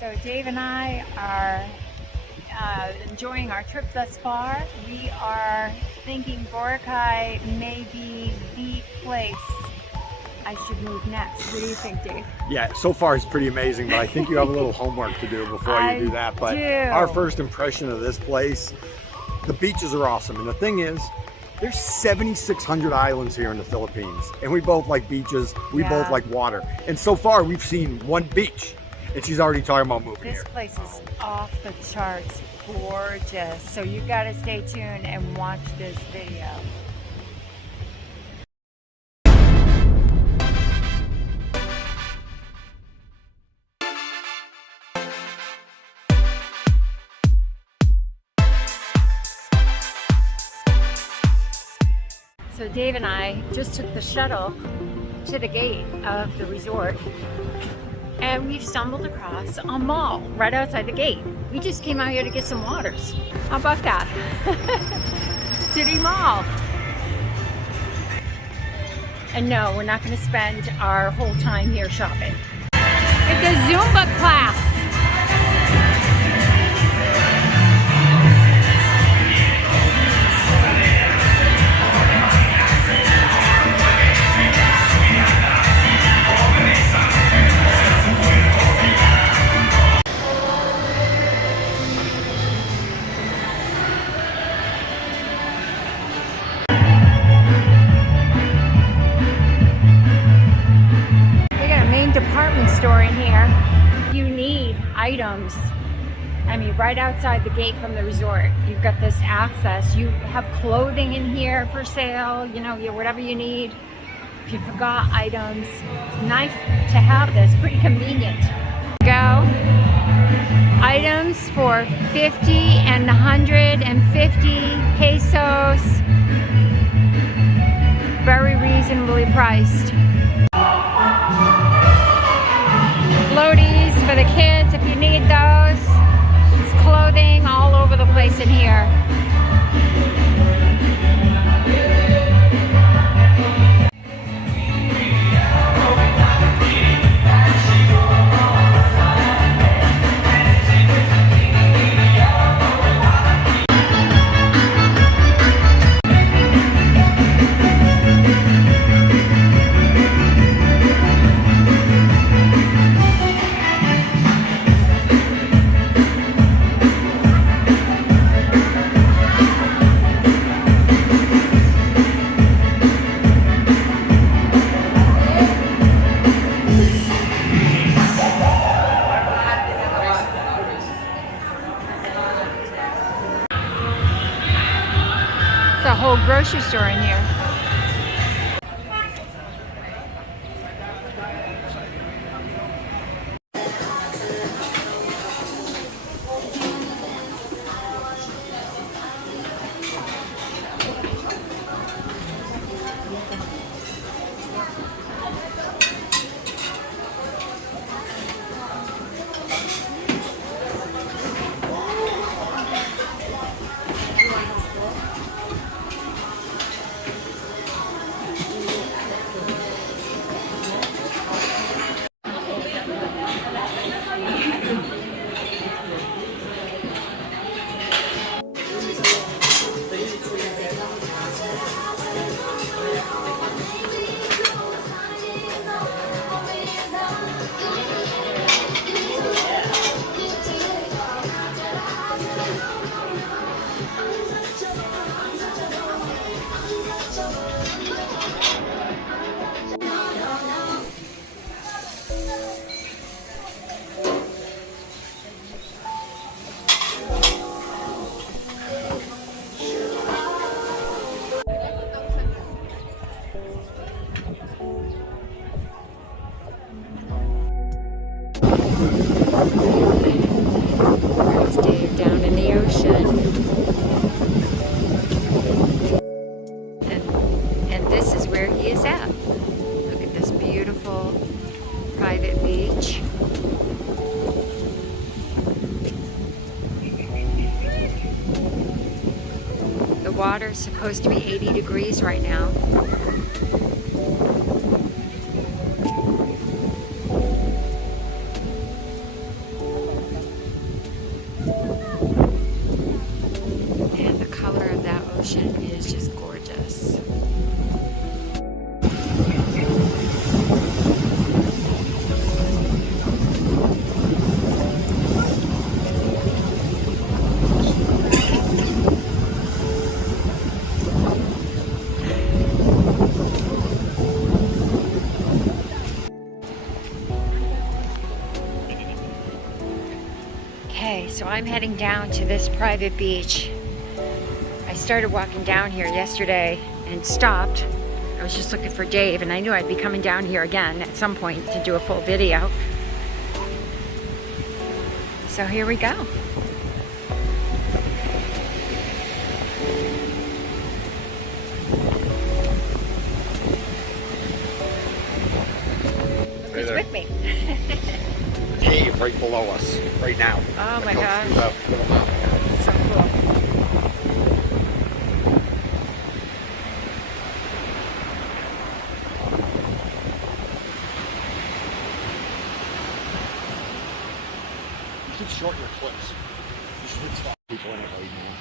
So Dave and I are enjoying our trip thus far. We are thinking Boracay may be the place I should move next. What do you think, Dave? Yeah, so far it's pretty amazing, but I think you have a little homework to do before you do that. But our first impression of this place, the beaches are awesome. And the thing is, there's 7,600 islands here in the Philippines. And we both like beaches, we both like water. And so far we've seen one beach. And she's already talking about moving here. This place is off the charts gorgeous. So you gotta stay tuned and watch this video. So Dave and I just took the shuttle to the gate of the resort, and we've stumbled across a mall right outside the gate. We just came out here to get some waters. How about that? City Mall. And no, we're not going to spend our whole time here shopping. It's a Zumba class. Department store in here. You need items. I mean, right outside the gate from the resort, you've got this access. You have clothing in here for sale, you know, whatever you need. If you forgot items, it's nice to have this, pretty convenient. Go. Items for 50 and 150 pesos. Very reasonably priced. Floaties for the kids if you need those. There's clothing all over the place in here. A whole grocery store in here. Down in the ocean. And this is where he is at. Look at this beautiful private beach. The water is supposed to be 80 degrees right now. Okay, so I'm heading down to this private beach. I started walking down here yesterday and stopped. I was just looking for Dave, and I knew I'd be coming down here again at some point to do a full video. So here we go. Look who's with me. Cave right below us, right now. Oh my gosh. So cool. Keep short your clips. You should stop people in it right now.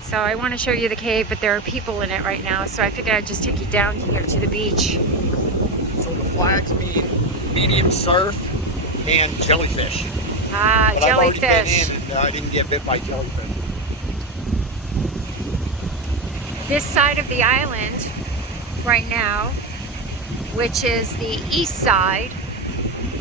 So I want to show you the cave, but there are people in it right now, so I figured I'd just take you down here to the beach. So the flags mean medium surf and jellyfish. Ah, but jellyfish. I've already been in and I didn't get bit by jellyfish. This side of the island right now, which is the east side,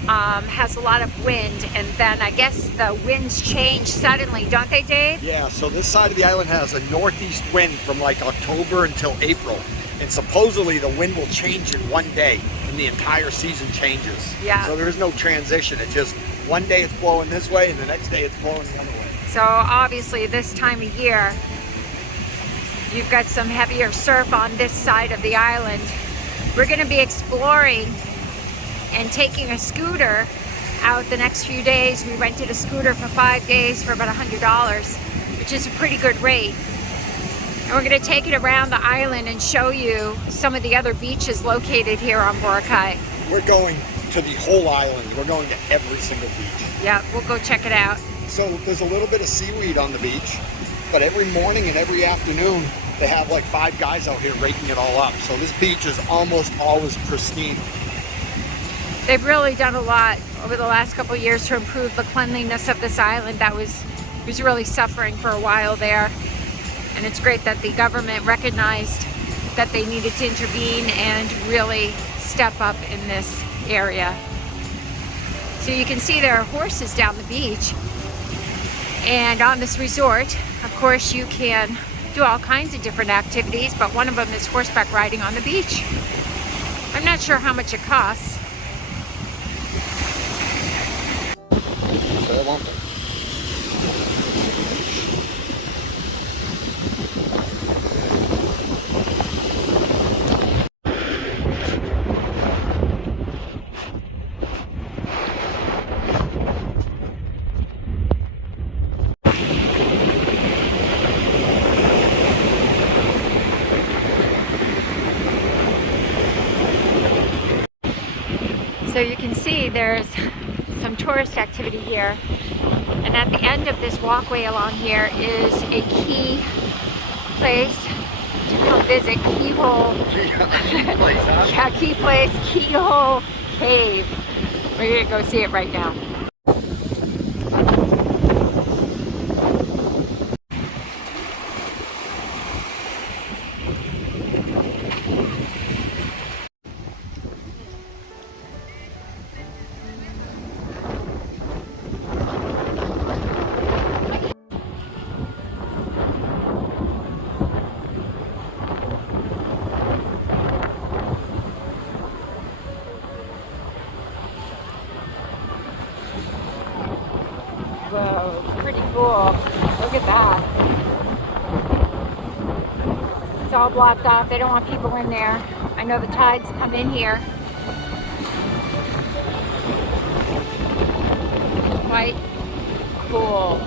has a lot of wind, and then I guess the winds change suddenly, don't they, Dave? Yeah, so this side of the island has a northeast wind from like October until April, and supposedly the wind will change in one day and the entire season changes. Yeah. So there's no transition. It's just one day it's blowing this way and the next day it's blowing the other way. So obviously this time of year you've got some heavier surf on this side of the island. We're going to be exploring and taking a scooter out the next few days. We rented a scooter for 5 days for about $100, which is a pretty good rate. And we're going to take it around the island and show you some of the other beaches located here on Boracay. We're going to the whole island. We're going to every single beach. Yeah, we'll go check it out. So there's a little bit of seaweed on the beach, but every morning and every afternoon they have like 5 guys out here raking it all up. So this beach is almost always pristine. They've really done a lot over the last couple of years to improve the cleanliness of this island that was really suffering for a while there. And it's great that the government recognized that they needed to intervene and really step up in this area. So you can see there are horses down the beach. And on this resort, of course, you can do all kinds of different activities, but one of them is horseback riding on the beach. I'm not sure how much it costs. So I want them. So you can see there's some tourist activity here, and at the end of this walkway along here is a key place to come visit. Keyhole. Yeah, key place, Keyhole Cave. We're gonna go see it right now. Whoa, it's pretty cool. Look at that. It's all blocked off. They don't want people in there. I know the tides come in here. Quite cool.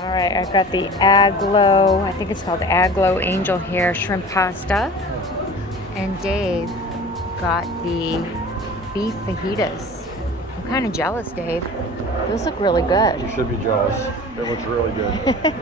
All right, I've got the Aglo, I think it's called Aglo Angel Hair Shrimp Pasta. And Dave got the beef fajitas. I'm kind of jealous, Dave. Those look really good. You should be jealous. It looks really good.